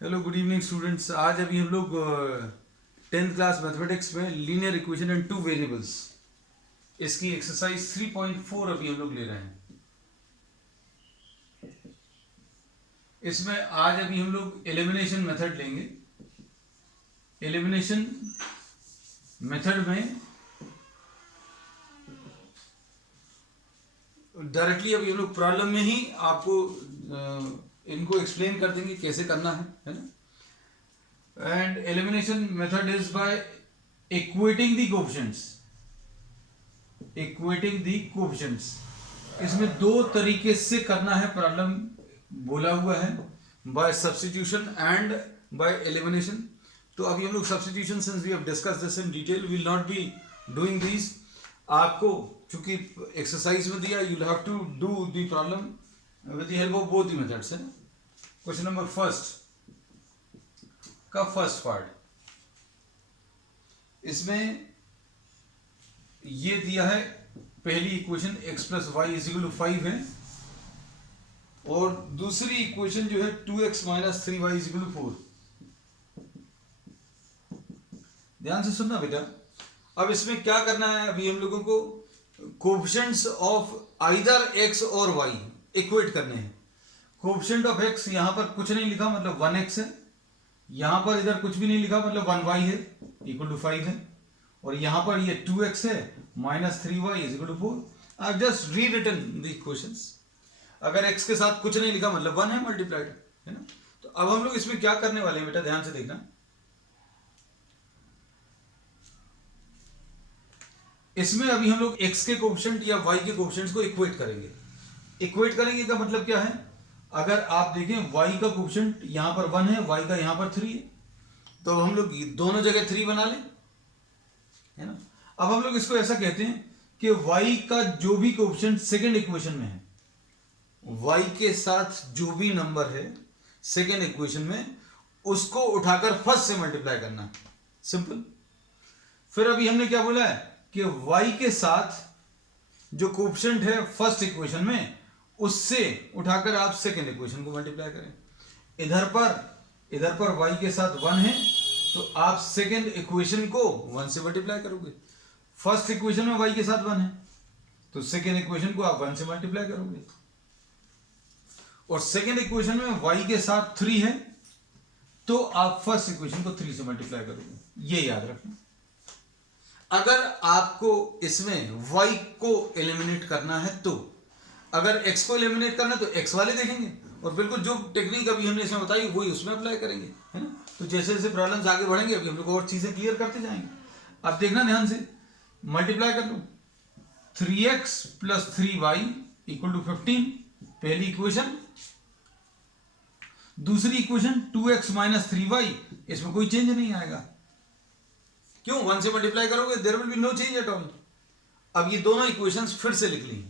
Hello good evening students. आज अभी हम लोग 10th क्लास मैथमेटिक्स में linear equation and two variables इसकी एक्सरसाइज 3.4 अभी हम लोग ले रहे हैं। इसमें आज अभी हम लोग एलिमिनेशन मेथड लेंगे। एलिमिनेशन मेथड में डायरेक्टली अभी हम लोग प्रॉब्लम में ही आपको इनको एक्सप्लेन कर देंगे कैसे करना है ना। And elimination method is by equating the coefficients. Equating the coefficients. इसमें दो तरीके से करना है, प्रॉब्लम बोला हुआ है, by substitution and by elimination. तो अभी हम लोग substitution since we have discussed this in detail, we will not be doing these. आपको चूंकि एक्सरसाइज में दिया, you'll have to do the problem with the help of both the methods है ना। क्वेश्चन नंबर फर्स्ट का first part, इसमें ये दिया है पहली equation x plus y is equal to 5 है, और दूसरी इक्वेशन जो है 2x minus 3y is equal to 4। ध्यान से सुनना बेटा। अब इसमें क्या करना है, अभी हम लोगों को कोएफिशिएंट्स ऑफ आइदर x और y इक्वेट करने हैं। कोएफिशिएंट ऑफ x यहां पर कुछ नहीं लिखा, मतलब 1x है। यहां पर इधर कुछ भी नहीं लिखा, मतलब 1y है इक्वल टू 5 है, और यहां पर ये 2x है minus 3y is equal to 4। I just rewritten the equations. अगर x के साथ कुछ नहीं लिखा मतलब 1 है मल्टीप्लाइड है ना। तो अब हम लोग इसमें क्या करने वाले हैं बेटा, ध्यान से देखना। इसमें अभी हम लोग x के कोएफिशिएंट या y के कोएफिशिएंट्स को इक्वेट करेंगे। इक्वेट करेंगे का मतलब क्या है, अगर आप देखें y का कोएफिशिएंट यहां पर 1 है, y का यहां पर 3 है, तो हम लोग दोनों जगह 3 बना लें है ना। अब हम लोग इसको ऐसा कहते हैं कि y का जो भी कोएफिशिएंट सेकंड इक्वेशन में है, y के साथ जो भी नंबर है सेकंड इक्वेशन में, उसको उठाकर फर्स्ट से मल्टीप्लाई करना, सिंपल। फिर अभी हमने क्या बोला है कि y के साथ जो कोएफिशिएंट है फर्स्ट इक्वेशन में, उससे उठाकर आप सेकेंड इक्वेशन को मल्टीप्लाई करें। इधर पर y के साथ 1 है, तो आप सेकेंड इक्वेशन को 1 से मल्टीप्लाई करोगे। फर्स्ट इक्वेशन में y के साथ 1 है, तो सेकेंड इक्वेशन को आप 1 से मल्टीप्लाई करोगे। और सेकेंड इक्वेशन में y के साथ 3 है, तो आप फर्स्ट इक्वेशन को 3 से मल्टीप्लाई करोगे। ये याद रखना। अगर आपको इसमें y को एलिमिनेट करना है, तो अगर x को एलिमिनेट करना है तो x वाले देखेंगे, और बिल्कुल जो टेक्निक अभी हमने इसमें बताई वही उसमें अप्लाई करेंगे है ना। तो जैसे जैसे प्रॉब्लम्स आगे बढ़ेंगे अभी हम लोग और चीजें क्लियर करते जाएंगे। अब देखना ध्यान से, मल्टीप्लाई कर लो 3x plus 3y equal to 15 पहली इक्वेशन। दूसरी इक्वेशन 2x माइनस 3y, इसमें कोई चेंज नहीं आएगा, क्यों, 1 से मल्टीप्लाई करोगे, there will be no change at all. अब ये दोनों इक्वेशंस फिर से लिख ली।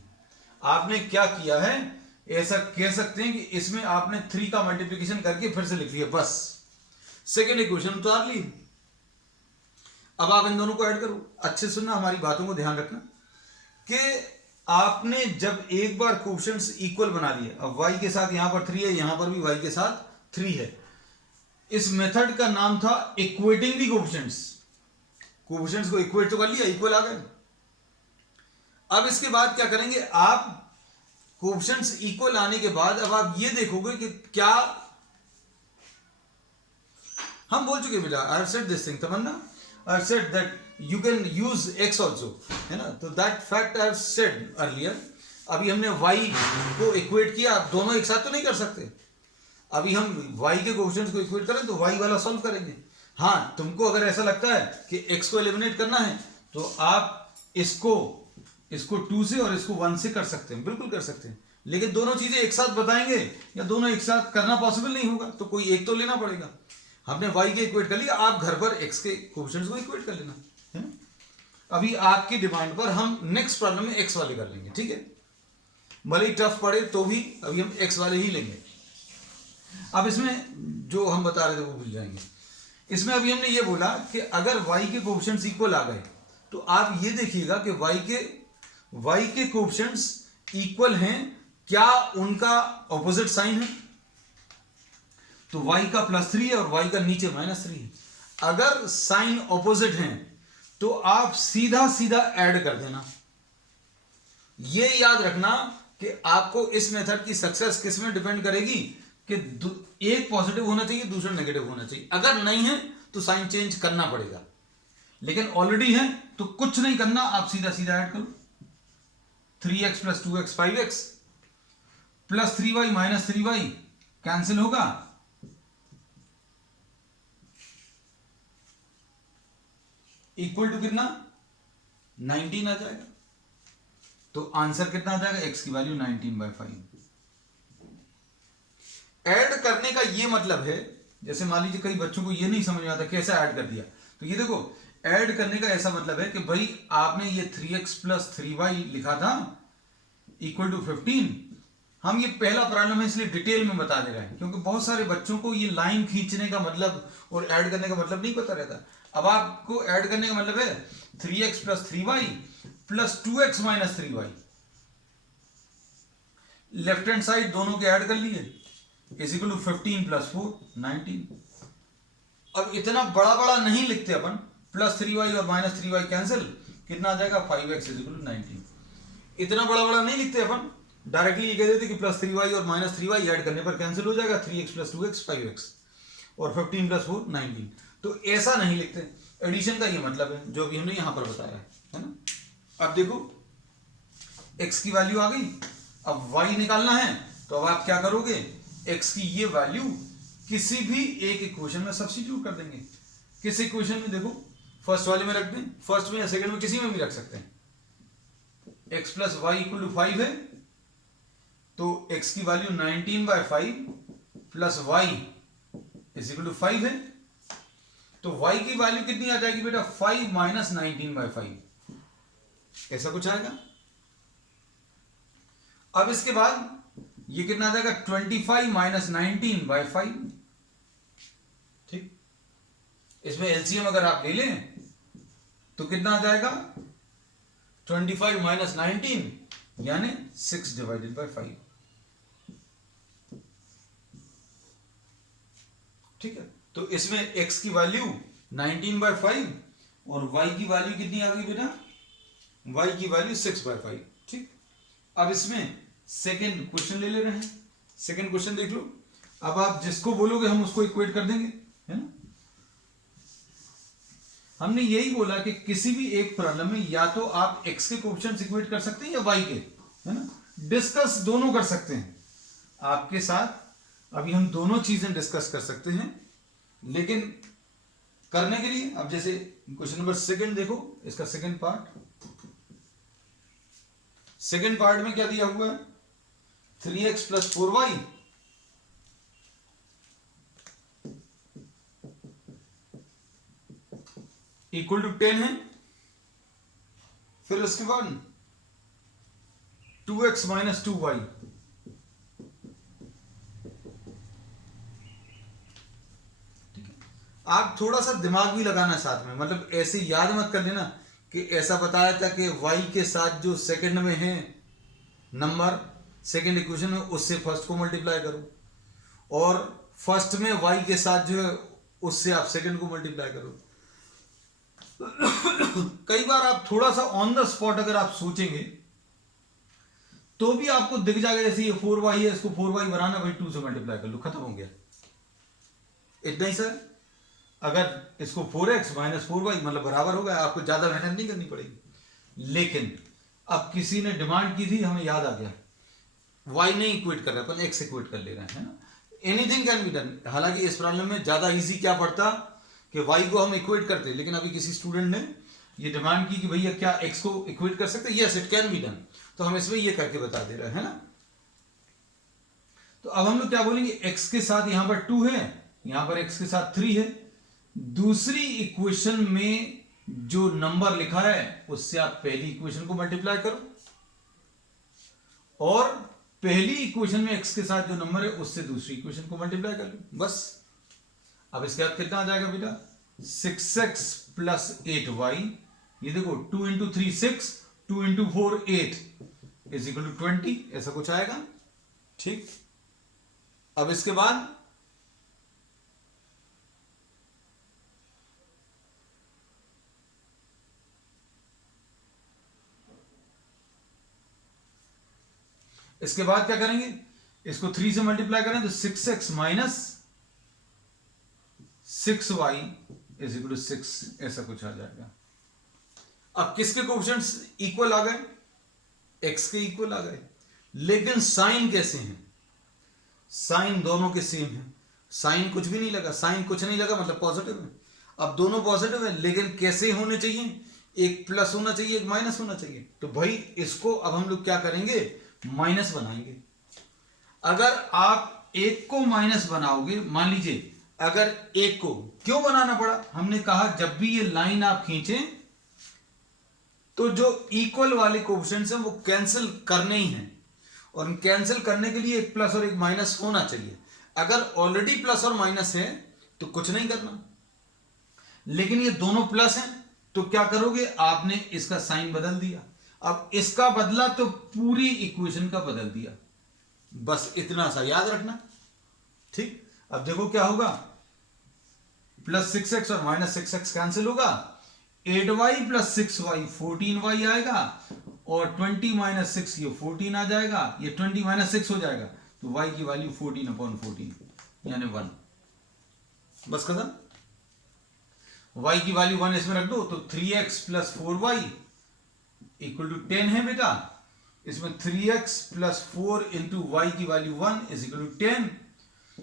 आपने क्या किया है, ऐसा कह सकते हैं कि इसमें आपने 3 का मल्टीप्लिकेशन करके फिर से लिख लिया, बस सेकेंड इक्वेशन उतार ली। अब आप इन दोनों को ऐड करो। अच्छे सुनना, हमारी बातों को ध्यान रखना कि आपने जब एक बार कोएफिशिएंट्स इक्वल बना लिए, अब y के साथ यहां पर 3 है, यहां पर भी y के साथ 3 है, इस मेथड का नाम था इक्वेटिंग दी कोएफिशिएंट्स। कोएफिशिएंट्स को इक्वेट तो कर लिया, इक्वल आ गए। अब इसके बाद क्या करेंगे, आप कोएफिशिएंट्स इक्वल आने के बाद अब आप ये देखोगे कि क्या हम बोल चुके बेटा, I have said this thing Tamanna, I have said that you can use x also है ना। तो that fact I have said earlier. अभी हमने y को इक्वेट किया, आप दोनों एक साथ तो नहीं कर सकते। अभी हम y के कोएफिशिएंट्स को इक्वेट करें तो y वाला सॉल्व करेंगे। हाँ, तुमको अगर ऐसा लगता है कि x को एलिमिनेट करना है, तो आप इसको 2 से और इसको 1 से कर सकते हैं, बिल्कुल कर सकते हैं। लेकिन दोनों चीजें एक साथ बताएंगे या दोनों एक साथ करना पॉसिबल नहीं होगा, तो कोई एक तो लेना पड़ेगा। हमने y के इक्वेट कर लिया, आप घर पर x के कोएफिशिएंट्स को इक्वेट कर लेना है ना। अभी आपकी डिमांड पर हम नेक्स्ट प्रॉब्लम में x वाले कर लेंगे, ठीक है। भले ही टफ पड़े तो भी अभी हम x वाले ही लेंगे। अब इसमें जो हम बता रहे थे वो भूल जाएंगे। इसमें अभी हमने ये बोला कि अगर y के कोएफिशिएंट्स इक्वल आ गए, तो आप ये देखिएगा कि y के कोएफिशिएंट्स इक्वल हैं, क्या उनका ऑपोजिट साइन है। तो y का +3 है और y का नीचे -3 है। अगर साइन ऑपोजिट हैं तो आप सीधा सीधा ऐड कर देना। ये याद रखना कि आपको इस मेथड की सक्सेस किस में डिपेंड करेगी कि एक पॉजिटिव होना चाहिए, दूसरा नेगेटिव होना चाहिए। अगर नहीं है तो साइन चेंज करना पड़ेगा, लेकिन ऑलरेडी है तो कुछ नहीं करना, आप सीधा सीधा ऐड करो। 3x + 2x 5x + 3y - 3y cancel होगा, इक्वल टू कितना 19 आ जाएगा। तो आंसर कितना आ जाएगा, x की वैल्यू 19/5। ऐड करने का ये मतलब है, जैसे मान लीजिए कई बच्चों को ये नहीं समझ में आता कैसे ऐड कर दिया, तो ये देखो ऐड करने का ऐसा मतलब है कि भाई आपने ये 3x + 3y लिखा था इक्वल टू 15। हम ये पहला प्रॉब्लम है इसलिए डिटेल में बता दे रहे हैं, क्योंकि बहुत सारे बच्चों को ये लाइन खींचने का मतलब और ऐड करने का मतलब नहीं पता रहता। अब आपको ऐड करने का मतलब है 3x + 3y + 2x - 3y, left hand side दोनों के ऐड कर लिए इज इक्वल टू 15 + 4 19। अब इतना बड़ा बड़ा नहीं लिखते अपन, +3y और -3y कैंसिल, कितना आ जाएगा 5x = 19। इतना बड़ा बड़ा नहीं लिखते अपन, डायरेक्टली ये कह देते कि +3y और -3y ऐड करने पर कैंसिल हो जाएगा, 3x + 2x 5x और 15 + 4 19। तो ऐसा नहीं लिखते, एडिशन का ये मतलब है जो अभी हमने यहां पर बताया है ना। अब देखो x की वैल्यू आ गई, अब y निकालना है, तो अब आप क्या करोगे, x की ये वैल्यू किसी भी एक इक्वेशन में सब्स्टिट्यूट कर देंगे। किस इक्वेशन में, देखो फर्स्ट वाले में रख दें, फर्स्ट में या सेकंड में, किसी में भी रख सकते हैं। x + y = 5 है, तो x की वैल्यू 19/5 + y = 5 है, तो y की वैल्यू कितनी आ जाएगी बेटा, 5 - 19/5, ऐसा कुछ आएगा। अब इसके बाद ये कितना आ जाएगा, 25 - 19/5। ठीक, इसमें एलसीएम अगर आप ले लें तो कितना आ जाएगा, 25 - 19 यानी 6/5। ठीक है, तो इसमें x की वैल्यू 19/5 और y की वैल्यू कितनी आ गई बेटा, y की वैल्यू 6/5। ठीक, अब इसमें सेकेंड क्वेश्चन ले रहे हैं। सेकेंड क्वेश्चन देख लो, अब आप जिसको बोलोगे हम उसको इक्वेट कर देंगे, है ना। हमने यही बोला कि किसी भी एक प्रॉब्लम में या तो आप x के कोएफिशिएंट्स इक्वेट कर सकते हैं या y के, है ना। डिस्कस दोनों कर सकते हैं आपके साथ, अभी हम दोनों चीजें डिस्कस कर सकते हैं। लेकिन करने के लिए अब जैसे क्वेश्चन नंबर सेकंड देखो, इसका सेकंड पार्ट, सेकंड पार्ट में क्या दिया हुआ है, 3x + 4y = 10 है। फिर उसके बाद 2x - 2y, आप थोड़ा सा दिमाग भी लगाना साथ में, मतलब ऐसे याद मत कर लेना कि ऐसा बताया था कि y के साथ जो सेकंड में है नंबर सेकंड इक्वेशन में, उससे फर्स्ट को मल्टीप्लाई करो, और फर्स्ट में y के साथ जो है उससे आप सेकंड को मल्टीप्लाई करो। कई बार आप थोड़ा सा ऑन द स्पॉट अगर आप सोचेंगे तो भी आपको दिख जाएगा, जैसे ये 4y है, इसको 4y बनाना, भाई 2 से मल्टीप्लाई कर लो, खत्म हो गया। इतना ही सर, अगर इसको 4x - 4y मतलब बराबर होगा, आपको ज्यादा मेहनत नहीं करनी पड़ेगी। लेकिन अब किसी ने डिमांड की थी, हमें याद आ गया, y नहीं इक्वेट कर रहा, अपन x इक्वेट कर ले रहे हैं ना। Anything can be done. हालांकि इस प्रॉब्लम में ज्यादा इजी क्या पड़ता कि y को हम इक्वेट करते, लेकिन अभी किसी स्टूडेंट ने ये डिमांड की कि भैया क्या x को इक्वेट कर सकते, yes it can be done, तो हम इसमें ये करके बता दे रहे हैं ना। तो अब हम लोग क्या बोलेंगे, x के साथ यहां पर 2 है, यहां पर x के साथ 3 है। दूसरी इक्वेशन में जो नंबर लिखा है उससे आप पहली इक्वेशन को मल्टीप्लाई करो, और पहली इक्वेशन में x के साथ जो नंबर है उससे दूसरी इक्वेशन को मल्टीप्लाई कर लो, बस। अब इसके बाद कितना आ जाएगा बेटा, 6x + 8y, ये देखो 2 × 3 6, 2 × 4 8 = 20, ऐसा कुछ आएगा। ठीक, अब इसके बाद इसके बाद क्या करेंगे, इसको 3 से मल्टीप्लाई करें तो 6x minus 6y is equal to 6, ऐसा कुछ आ जाएगा। अब किसके कोएफिशिएंट्स इक्वल आ गए, x के इक्वल आ गए, लेकिन साइन कैसे हैं, साइन दोनों के सेम है, साइन कुछ भी नहीं लगा, साइन कुछ नहीं लगा मतलब पॉजिटिव है। अब दोनों पॉजिटिव है, लेकिन कैसे होने चाहिए, एक प्लस होना चाहिए एक माइनस होना चाहिए। तो भाई इसको अब हम लोग क्या करेंगे, माइनस बनाएंगे। अगर आप एक को माइनस बनाओगे, मान लीजिए अगर एक को क्यों बनाना पड़ा, हमने कहा जब भी ये लाइन आप खींचें तो जो इक्वल वाले कोएफिशिएंट्स हैं वो कैंसिल करने ही हैं, और कैंसिल करने के लिए एक प्लस और एक माइनस होना चाहिए। अगर ऑलरेडी प्लस और माइनस है तो कुछ नहीं करना, लेकिन ये दोनों प्लस हैं तो क्या करोगे, आपने इसका साइन बदल दिया। अब इसका बदला तो पूरी इक्वेशन का बदल दिया, बस इतना सा याद रखना। ठीक, अब देखो क्या होगा, प्लस 6x और माइनस 6x कैंसिल होगा, 8y प्लस 6y 14y आएगा, और 20 माइनस 6 ये 14 आ जाएगा, ये 20 माइनस 6 हो जाएगा, तो y की वैल्यू 14/14 यानी 1, बस खत्म। y की वैल्यू 1 इसमें रख दो तो 3x plus 4y equal to 10 है बेटा। इसमें 3x प्लस 4 इंटू वाई की वैल्यू 1 इज इक्वल टू 10,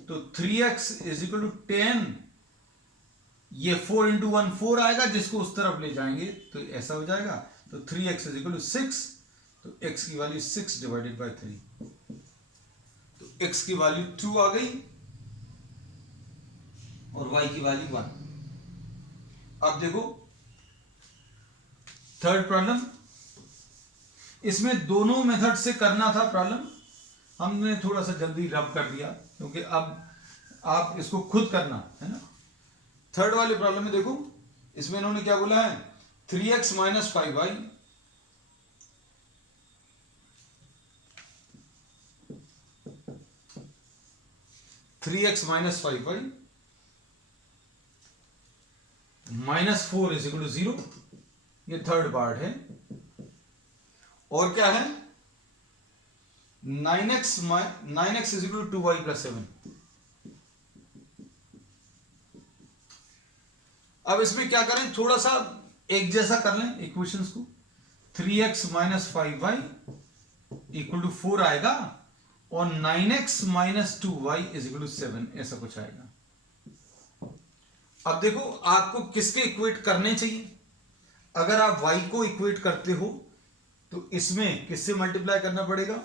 तो 3x इज इक्वल टू 10, ये 4 इंटू 1 4 आएगा, जिसको उस तरफ ले जाएंगे तो ऐसा हो जाएगा, तो 3x इज इक्वल टू 6, तो x की वैल्यू 6 डिवाइडेड बाय 3, तो x की वैल्यू 2 आ गई और y की वैल्यू 1। अब देखो थर्ड प्रॉब्लम, इसमें दोनों मेथड से करना था प्रॉब्लम, हमने थोड़ा सा जल्दी रब कर दिया क्योंकि अब आप इसको खुद करना है ना। थर्ड वाले प्रॉब्लम में देखो, इसमें इन्होंने क्या बोला है, 3x minus 5y minus 5y minus 4 is equal to 0, ये थर्ड पार्ट है। और क्या है, 9x is equal to 2y plus 7। अब इसमें क्या करें, थोड़ा सा एक जैसा कर लें इक्वेशंस को, 3x minus 5y equal to 4 आएगा, और 9x minus 2y is equal to 7, ऐसा कुछ आएगा। अब देखो आपको किसके इक्वेट करने चाहिए, अगर आप y को इक्वेट करते हो तो इसमें किससे मल्टीप्लाई करना पड़ेगा,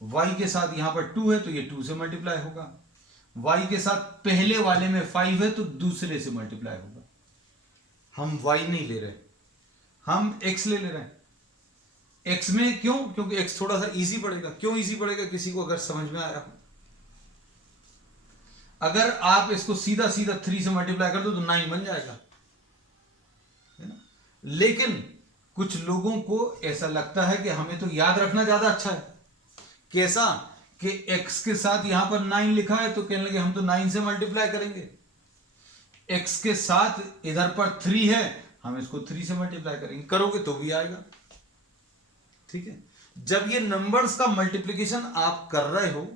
y के साथ यहां पर 2 है तो ये 2 से मल्टीप्लाई होगा, y के साथ पहले वाले में 5 है तो दूसरे से मल्टीप्लाई होगा। हम y नहीं ले रहे, हम x ले रहे हैं। x में क्यों, क्योंकि x थोड़ा सा इजी पड़ेगा। क्यों इजी पड़ेगा, किसी को अगर समझ में आया, अगर आप इसको सीधा सीधा 3 से मल्टीप्लाई कर दो तो 9 बन जाएगा, है ना। लेकिन कुछ लोगों को ऐसा लगता है कि हमें तो याद रखना ज्यादा अच्छा है। कैसा कि x के साथ यहां पर 9 लिखा है तो कहने लगे हम तो 9 से मल्टीप्लाई करेंगे, x के साथ इधर पर 3 है हम इसको 3 से मल्टीप्लाई करेंगे, करोगे तो भी आएगा। ठीक है, जब ये नंबर्स का मल्टीप्लिकेशन आप कर रहे हो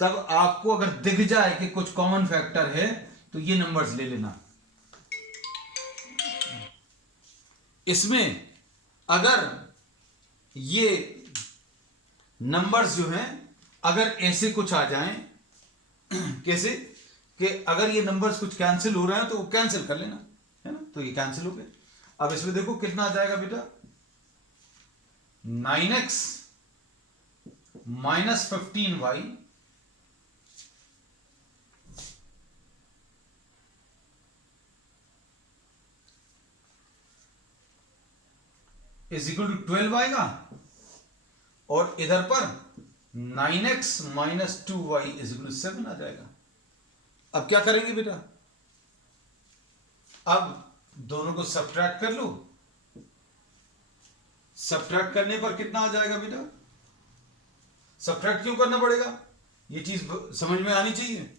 तब आपको अगर दिख जाए कि कुछ कॉमन फैक्टर है तो ये नंबर्स ले लेना। इसमें अगर ये नंबर्स जो हैं अगर ऐसे कुछ आ जाएं, कैसे कि अगर ये नंबर्स कुछ कैंसिल हो रहे हैं तो वो कैंसिल कर लेना, है ना, तो ये कैंसिल हो गए। अब इसमें देखो कितना आ जाएगा बेटा, 9x minus 15y is equal to 12 आएगा, और इधर पर 9x minus 2y is equal to 7 आ जाएगा। अब क्या करेंगे बेटा, अब दोनों को सब्ट्रैक्ट कर लो। सब्ट्रैक्ट करने पर कितना आ जाएगा बेटा, सब्ट्रैक्ट क्यों करना पड़ेगा, ये चीज समझ में आनी चाहिए।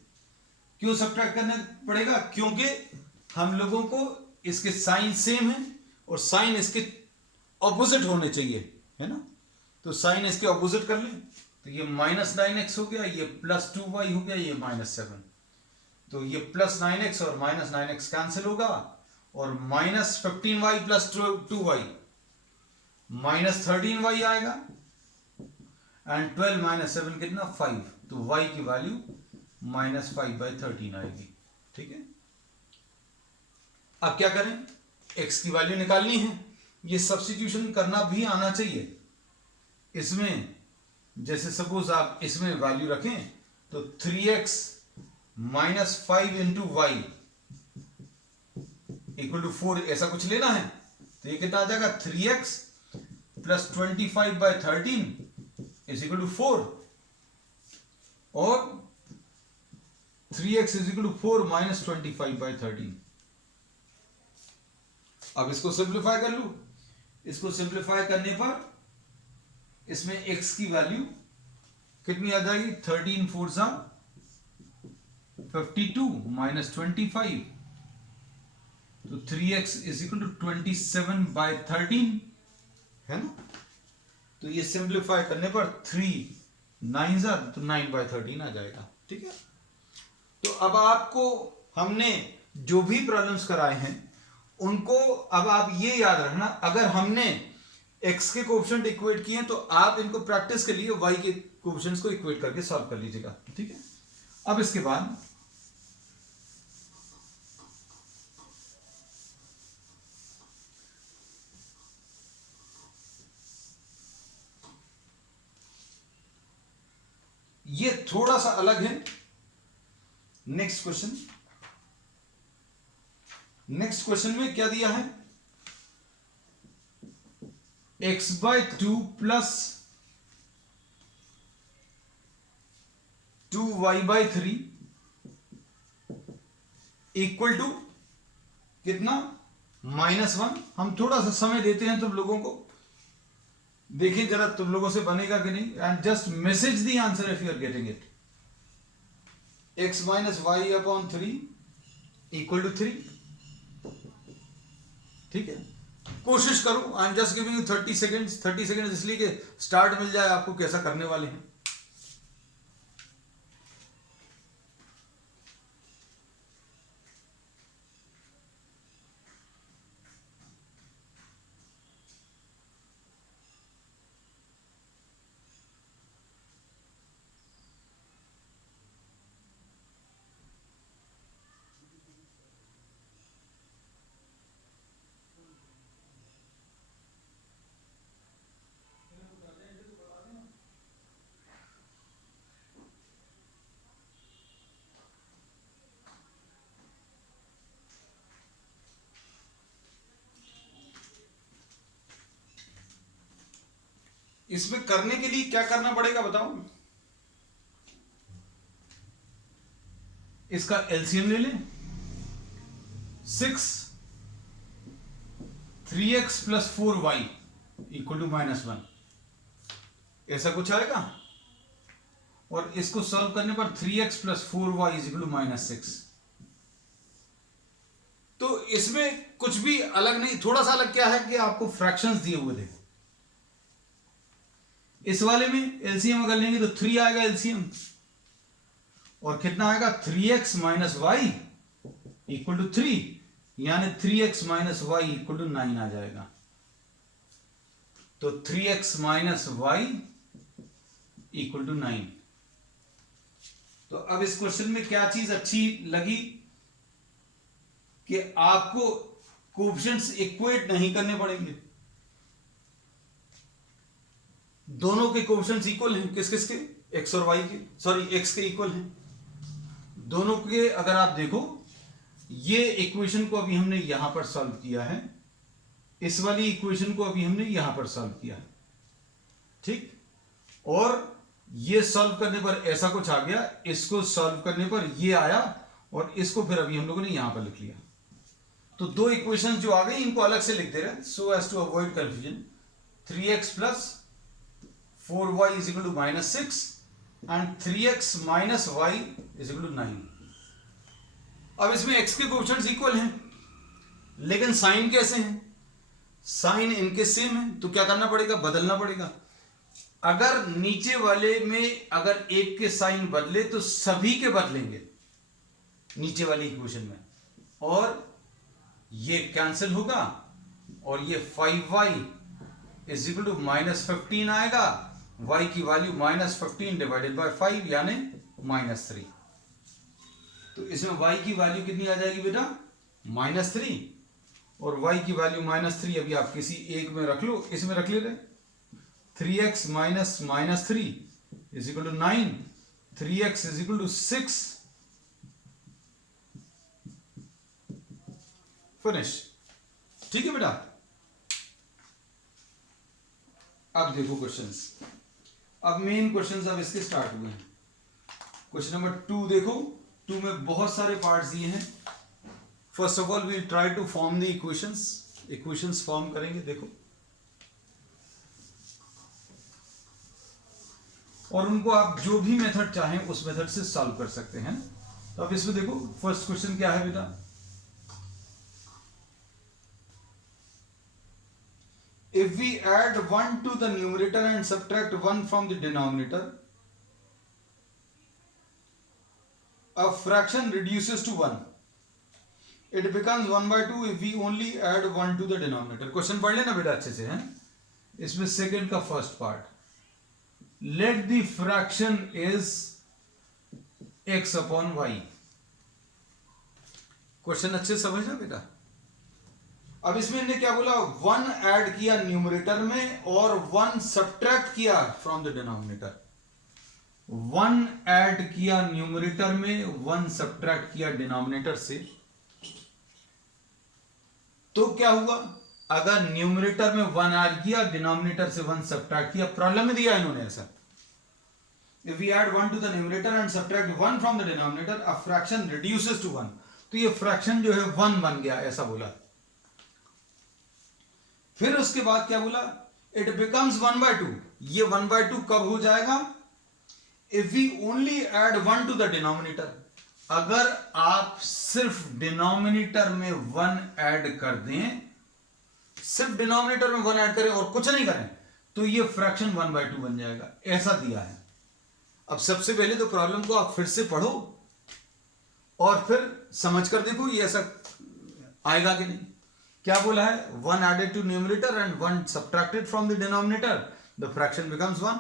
क्यों सब्ट्रैक्ट करना पड़ेगा, क्योंकि हम लोगों को इसके साइन सेम है और साइन इसके ऑपोजिट होने चाहिए, है ना, तो साइन इसके ऑपोजिट कर लें। तो ये -9x हो गया, ये +2y हो गया, ये -7। तो ये +9x और -9x कैंसिल होगा और -15y + 2y -13y आएगा एंड 12 - 7 कितना 5। तो y की वैल्यू -5/13 आएगी। ठीक है, अब क्या करें, x की वैल्यू निकालनी है। ये सब्स्टिट्यूशन करना भी आना चाहिए। इसमें जैसे सपोज आप इसमें वैल्यू रखें तो 3x - 5 × y = 4 ऐसा कुछ लेना है। तो ये कितना आ जाएगा 3x + 25/13 = 4 और 3x = 4 - 25/13। अब इसको सिंप्लीफाई कर लूं। इसको सिंप्लीफाई करने पर इसमें x की वैल्यू कितनी आ जाएगी 13 × 4 = 52 - 25। तो 3x = 27/13 है ना। तो ये सिंप्लीफाई करने पर 3 9 तो 9/13 आ जाएगा। ठीक है, तो अब आपको हमने जो भी प्रॉब्लम्स कराए हैं उनको अब आप ये याद रखना, अगर हमने x के कोएफिशिएंट इक्वेट किए तो आप इनको प्रैक्टिस के लिए y के कोएफिशिएंट्स को इक्वेट करके सॉल्व कर लीजिएगा। ठीक है, अब इसके बाद ये थोड़ा सा अलग है। नेक्स्ट क्वेश्चन में क्या दिया है, x/2 + 2y/3 = कितना -1। हम थोड़ा सा समय देते हैं तुम लोगों को, देखिए जरा तुम लोगों से बनेगा कि नहीं, and just message the answer if you are getting it. x - y/3 = 3। ठीक है, कोशिश करो। I am just giving you 30 seconds. 30 seconds इसलिए कि स्टार्ट मिल जाए आपको कैसा करने वाले हैं। इसमें करने के लिए क्या करना पड़ेगा बताओ। इसका एलसीएम ले लें। 6 3x + 4y = -1 ऐसा कुछ आएगा, और इसको सॉल्व करने पर 3x + 4y = -6। तो इसमें कुछ भी अलग नहीं, थोड़ा सा अलग क्या है कि आपको फ्रैक्शंस दिए हुए थे। इस वाले में एलसीएम अगर लेंगे तो 3 आएगा एलसीएम, और कितना आएगा 3x - y = 3, यानी 3x - y = 9 आ जाएगा। तो 3x - y = 9। तो अब इस क्वेश्चन में क्या चीज अच्छी लगी कि आपको कोएफिशिएंट्स इक्वेट नहीं करने पड़ेंगे। दोनों के कोएफिशिएंट्स इक्वल हैं, किस किस के, x और y के, सॉरी x के इक्वल हैं दोनों के। अगर आप देखो ये इक्वेशन को अभी हमने यहां पर सॉल्व किया है, इस वाली इक्वेशन को अभी हमने यहां पर सॉल्व किया है। ठीक, और ये सॉल्व करने पर ऐसा कुछ आ गया, इसको सॉल्व करने पर ये आया, और इसको फिर अभी हम लोगों ने यहां पर लिख लिया। तो दो इक्वेशन जो आ गई इनको अलग से लिख दे रहे, so as to avoid confusion. 3x + 4y = -6 and 3x - y = 9। अब इसमें x के कोएफिशिएंट्स इक्वल हैं, लेकिन साइन कैसे हैं, साइन इनके सेम है, तो क्या करना पड़ेगा, बदलना पड़ेगा। अगर नीचे वाले में अगर एक के साइन बदले तो सभी के बदलेंगे नीचे वाली इक्वेशन में, और ये कैंसिल होगा और ये 5y इज इक्वल टू -15 आएगा। y की वैल्यू -15 डिवाइडेड बाय 5 यानी -3। तो इसमें y की वैल्यू कितनी आ जाएगी बेटा? -3, और y की वैल्यू -3 अभी आप किसी एक में रख लो, इसमें रख ले रहे 3x minus -3 is equal to 9, 3x is equal to 6, finish. ठीक है बेटा। अब देखो क्वेश्चंस, अब मेन क्वेश्चंस अब इसके स्टार्ट हुए हैं। क्वेश्चन नंबर 2 देखो, 2 में बहुत सारे पार्ट्स दिए हैं। First of all we try to form the equations form करेंगे, देखो, और उनको आप जो भी मेथड चाहें उस मेथड से सॉल्व कर सकते हैं। तो अब इसमें देखो फर्स्ट क्वेश्चन क्या है बेटा? If we add 1 to the numerator and subtract 1 from the denominator, a fraction reduces to 1. It becomes 1/2 if we only add 1 to the denominator. Question पढ़ लेना बेटा अच्छे से, हैं? इसमें सेकंड का first part, let the fraction is x upon y. Question अच्छे से समझना बेटा। अब इसमें इन्हें क्या बोला? 1 ऐड किया न्यूमरेटर में और 1 सब्ट्रैक्ट किया फ्रॉम द डिनोमिनेटर। 1 ऐड किया न्यूमरेटर में, 1 सब्ट्रैक्ट किया डिनोमिनेटर से। तो क्या हुआ? अगर न्यूमरेटर में 1 ऐड किया, डिनोमिनेटर से 1 सब्ट्रैक्ट किया, प्रॉब्लम में दिया इन्होंने ऐसा। If we add 1 to the numerator and subtract 1 from the denominator, a fraction reduces to 1. तो ये फ्रैक्शन जो है 1 बन गया, ऐसा बोला। फिर उसके बाद क्या बोला? It becomes 1/2. ये 1/2 कब हो जाएगा? If we only add 1 to the denominator. अगर आप सिर्फ डिनोमिनेटर में 1 ऐड कर दें, सिर्फ डिनोमिनेटर में 1 ऐड करें और कुछ नहीं करें, तो ये फ्रैक्शन 1/2 बन जाएगा, ऐसा दिया है। अब सबसे पहले तो प्रॉब्लम को आप फिर से पढ़ो और फिर समझ कर देखो ये ऐसा आएगा कि नहीं। क्या बोला है? 1 added to numerator and 1 subtracted from the denominator, the fraction becomes 1.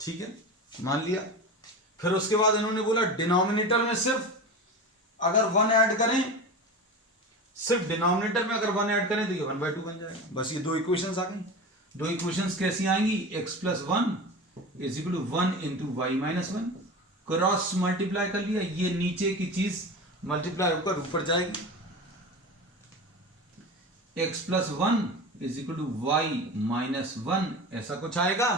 ठीक है, मान लिया। फिर उसके बाद इन्होंने बोला डिनोमिनेटर में सिर्फ अगर 1 ऐड करें, सिर्फ डिनोमिनेटर में अगर 1 ऐड करें तो ये 1/2 बन जाएगा। बस ये 2 इक्वेशंस आ गई। 2 इक्वेशंस कैसी आएंगी? x + 1 is equal to 1 into y minus 1, cross multiply कर लिया, ये नीचे की चीज मल्टीप्लाई होकर ऊपर जाएगी। x + 1 is equal to y minus 1, ऐसा कुछ आएगा।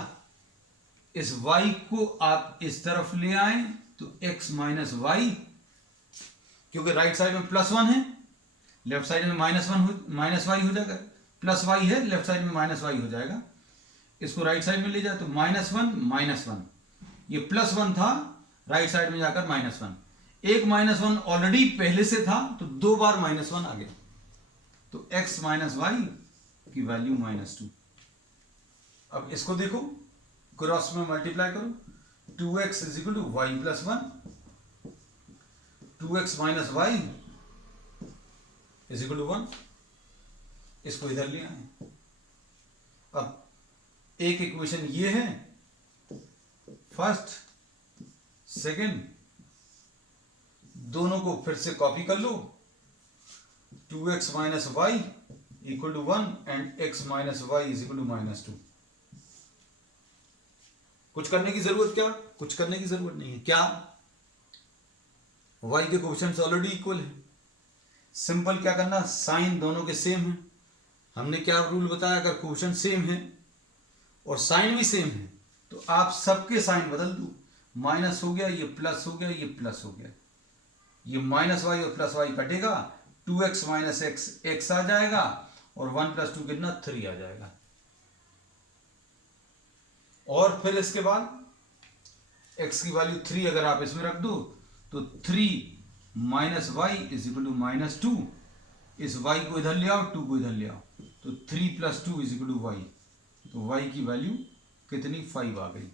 इस y को आप इस तरफ ले आए तो x माइनस वाई, क्योंकि राइट साइड में +1 है, लेफ्ट साइड में -y हो जाएगा। प्लस y है, लेफ्ट साइड में -y हो जाएगा। इसको राइट साइड में ले जाए तो -1, ये +1 था, राइट साइड में जाकर -1, एक -1 ऑलरेडी पहले से था तो 2 बार -1 आ गया, तो x माइनस वाई की वैल्यू -2। अब इसको देखो, क्रॉस में मल्टीप्लाई करो, 2x is equal to y plus 1, 2x minus y is equal to 1। इसको इधर ले आए। अब एक इक्वेशन ये है, फर्स्ट सेकंड, दोनों को फिर से कॉपी कर लो, 2x minus y equal to 1 and x minus y is equal to -2। कुछ करने की जरूरत क्या? कुछ करने की जरूरत नहीं है। क्या? y के कोएफिशिएंट्स ऑलरेडी इक्वल है, सिंपल क्या करना, साइन दोनों के सेम है। हमने क्या रूल बताया? अगर कोएफिशिएंट सेम है और साइन भी सेम है तो आप सबके साइन बदल दो, माइनस हो गया, ये प्लस हो गया, ये प्लस हो गया, ये -y और +y कटेगा, 2x माइनस x आ जाएगा और 1 + 2 कितना, 3 आ जाएगा। और फिर इसके बाद x की वैल्यू 3 अगर आप इसमें रख दो तो 3 minus y is equal to -2, इस y को इधर ले आओ, 2 को इधर ले आओ, तो 3 + 2 इज इक्वल टू वाई, तो y की वैल्यू कितनी 5 आ गई।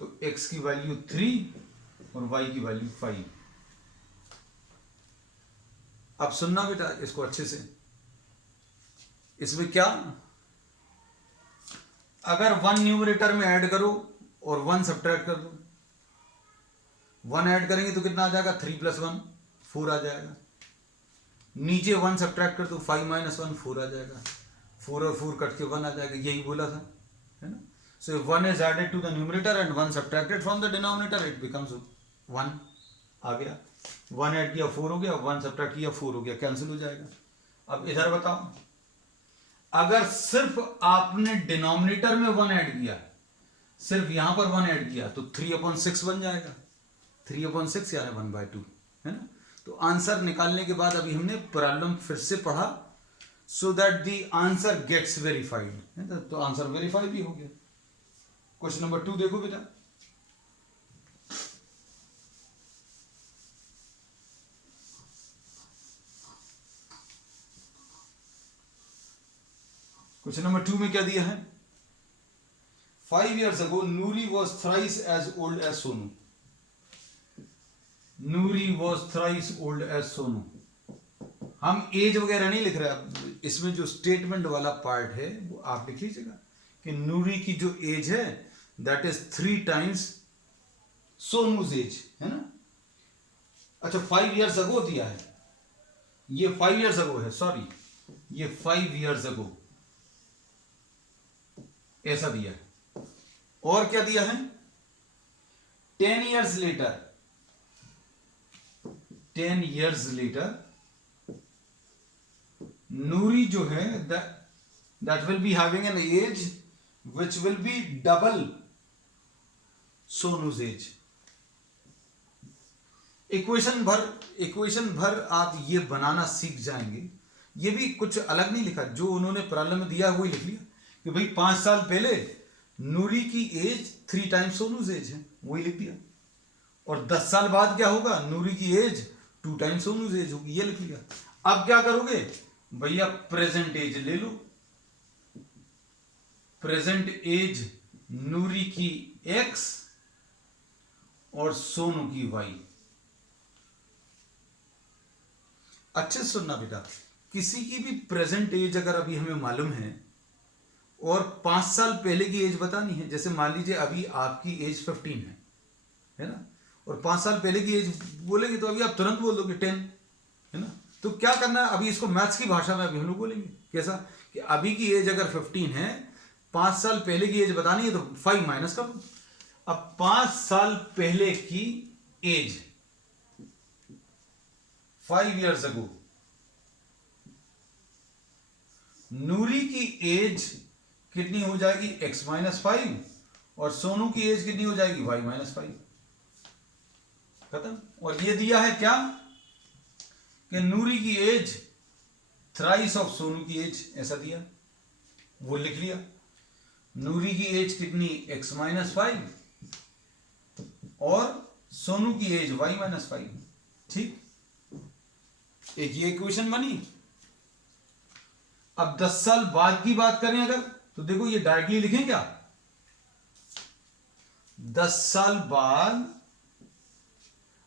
तो x की वैल्यू 3 और y की वैल्यू 5। अब सुनना बेटा इसको अच्छे से। इसमें क्या, अगर 1 न्यूमरेटर में ऐड करो और 1 सब्ट्रैक्ट कर दो, 1 ऐड करेंगे तो कितना आ जाएगा, 3 + 1 4 आ जाएगा। नीचे 1 सब्ट्रैक्ट कर दो, 5 - 1 4 आ जाएगा। 4 और 4 कट के 1 आ जाएगा, यही बोला था, है ना। So if 1 is added to the numerator and 1 subtracted from the denominator, it becomes 1 आ गया। 1 ऐड किया 4 हो गया, 1 सब्ट्रैक्ट किया 4 हो गया, कैंसिल हो जाएगा। अब इधर बताओ, अगर सिर्फ आपने डिनोमिनेटर में 1 ऐड किया, सिर्फ यहां पर 1 ऐड किया, तो 3/6 बन जाएगा। 3/6 यानी 1/2, है ना। तो आंसर निकालने के बाद अभी हमने प्रॉब्लम फिर से पढ़ा, so that the answer gets verified, है ना। तो आंसर वेरीफाई भी हो गया। क्वेश्चन नंबर 2 देखो बेटा। क्वेश्चन नंबर 2 में क्या दिया है, 5 years ago Nuri was thrice as old as Sonu. Nuri was thrice old as Sonu. हम एज वगैरह नहीं लिख रहे, इसमें जो स्टेटमेंट वाला पार्ट है वो आप लिख लीजिएगा कि नूरी की जो एज है that is 3 times Sonu's age, है ना। अच्छा 5 years ago दिया है, ये 5 years ago है, सॉरी ये 5 years ago ऐसा दिया है। और क्या दिया है, 10 years later, 10 years later नूरी जो है that will be having an age which will be double Sonu's age. Equation भर आप ये बनाना सीख जाएंगे। ये भी कुछ अलग नहीं लिखा, जो उन्होंने प्रॉब्लम में दिया वही लिख लिया कि भाई 5 साल पहले नूरी की एज 3 times सोनूज एज है, वही लिख दिया। और 10 साल बाद क्या होगा, नूरी की एज 2 times सोनूज एज होगी, ये लिख लिया। अब क्या करोगे भैया, प्रेजेंट एज ले लो। प्रेजेंट एज नूरी की x और सोनू की y। अच्छे से सुनना बेटा, किसी की भी प्रेजेंट एज अगर अभी हमें मालूम है और 5 साल पहले की एज बतानी है, जैसे मान लीजिए अभी आपकी एज 15 है ना, और 5 साल पहले की एज बोलेंगे तो अभी आप तुरंत बोल दोगे 10, है ना। तो क्या करना है, अभी इसको मैथ्स की भाषा में अभी हम लोग बोलेंगे कैसा, कि अभी की एज अगर 15 है, 5 साल पहले की एज बतानी है तो 5 माइनस कर दो। अब 5 साल पहले की एज 5 years ago, नूरी की एज कितनी हो जाएगी, x - 5, और सोनू की एज कितनी हो जाएगी, y - 5। खत्म। और ये दिया है क्या, कि नूरी की एज थ्राइस ऑफ सोनू की एज, ऐसा दिया, वो लिख लिया। नूरी की एज कितनी, x - 5, और सोनू की एज y - 5। ठीक, एक ये इक्वेशन बनी। अब 10 साल बाद की बात करें अगर, तो देखो ये डायरेक्टली लिखें क्या, 10 साल बाद,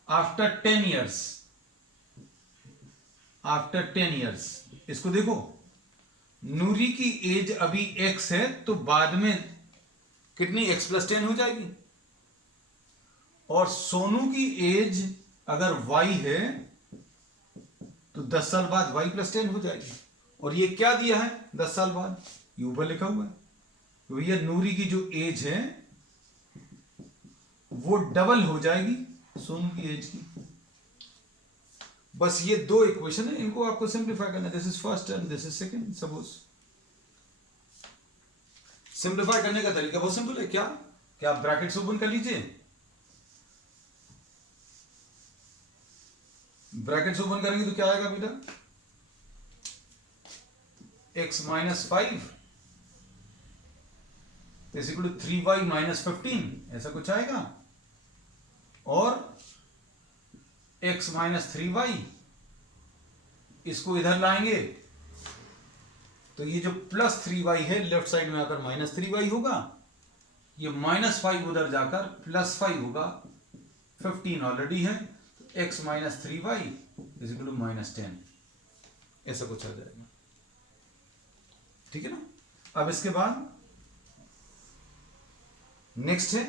आफ्टर 10 years, आफ्टर 10 years, इसको देखो, नूरी की एज अभी x है तो बाद में कितनी, x + 10 हो जाएगी, और सोनू की एज अगर y है तो 10 साल बाद y + 10 हो जाएगी। और ये क्या दिया है 10 साल बाद, ये ऊपर लिखा हुआ है, तो ये नूरी की जो एज है वो डबल हो जाएगी सोनू की एज की। बस ये 2 इक्वेशन है, इनको आपको सिंप्लीफाई करना है। This is first and this is second. Suppose simplify करने का तरीका बहुत सिंपल है। क्या क्या आप ब्रैकेट्स ओपन कर लीजिए, ब्रैकेट्स ओपन करेंगे तो क्या आएगा बेटा, x - 5 is equal to 3y - 15, ऐसा कुछ आएगा, और x - 3y, इसको इधर लाएंगे तो ये जो +3y है लेफ्ट साइड में आकर -3y होगा, ये -5 उधर जाकर +5 होगा, 15 ऑलरेडी है, तो x - 3y = -10, ऐसा कुछ आ जाएगा। ठीक है ना। अब इसके बाद नेक्स्ट है,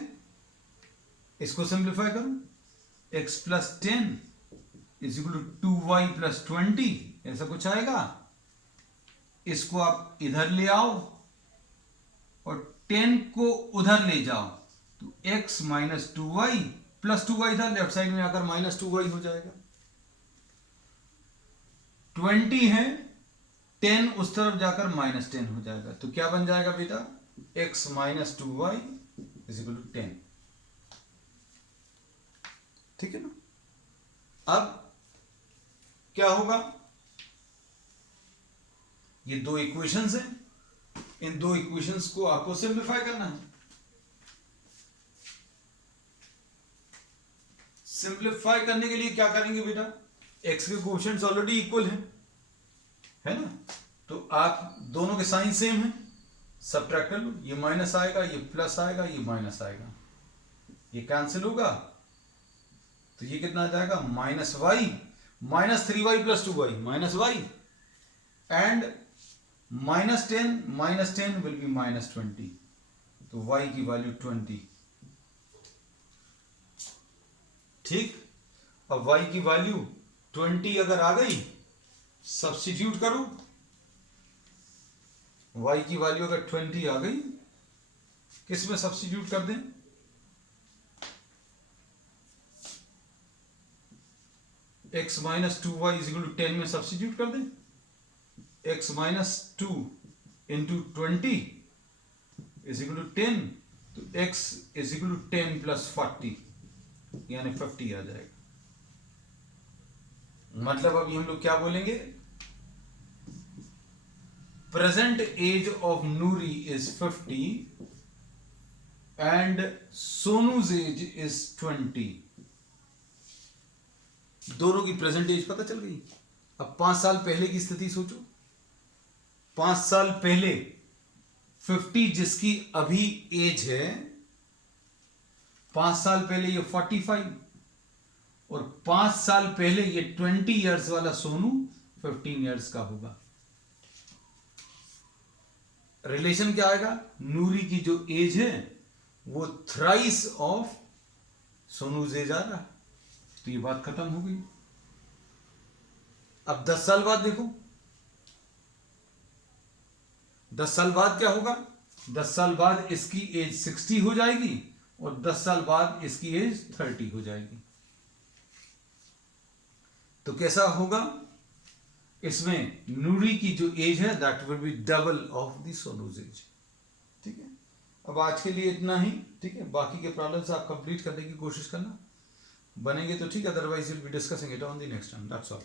इसको सिंप्लीफाई करो, x + 10 = 2y + 20, ऐसा कुछ आएगा। इसको आप इधर ले आओ और 10 को उधर ले जाओ, तो x - 2y + 2y था, लेफ्ट साइड में आकर -2y हो जाएगा। 20 है, 10 उस तरफ जाकर -10 हो जाएगा, तो क्या बन जाएगा बेटा, x - 2y = 10। ठीक है ना। अब क्या होगा, ये दो इक्वेशंस हैं, इन दो इक्वेशंस को आपको सिंप्लीफाई करना है। सिंप्लीफाई करने के लिए क्या करेंगे बेटा, x के कोएफिशिएंट्स ऑलरेडी इक्वल है ना, तो आप दोनों के साइन सेम है, सबट्रैक्ट कर लो, ये माइनस आएगा, ये प्लस आएगा, ये माइनस आएगा, ये कैंसिल होगा, तो ये कितना आ जाएगा, -y -3y + 2y -y and -10 will be -20, तो y की वैल्यू 20। ठीक, अब y की वैल्यू 20 अगर आ गई, सब्स्टिट्यूट करो, y की वैल्यू अगर 20 आ गई, किस में सब्स्टिट्यूट कर दें, x - 2y = 10 में सब्स्टिट्यूट कर दें, x - 2 × 20 = 10, तो x = 10 + 40 यानी 50 आ जाएगा। मतलब अभी हम लोग क्या बोलेंगे, present age of Noori is 50 and Sonu's age is 20। दोनों की प्रेजेंट एज पता चल गई। अब 5 साल पहले की स्थिति सोचो, 5 साल पहले 50 जिसकी अभी एज है, 5 साल पहले ये 45, और 5 साल पहले ये 20 इयर्स वाला सोनू 15 इयर्स का होगा। रिलेशन क्या आएगा, नूरी की जो एज है वो थ्राइस ऑफ सोनूज एज आ रहा है, तो ये बात खत्म हो गई। अब 10 साल बाद देखो, 10 साल बाद क्या होगा, 10 साल बाद इसकी एज 60 हो जाएगी और 10 साल बाद इसकी एज 30 हो जाएगी। तो कैसा होगा, इसमें नूरी की जो एज है that will be double of the Sonu's age. ठीक है, अब आज के लिए इतना ही। ठीक है, बाकी के प्रॉब्लम्स आप कंप्लीट करने की कोशिश करना, बनेंगे तो ठीक, otherwise will be discussing it on the next time. That's all.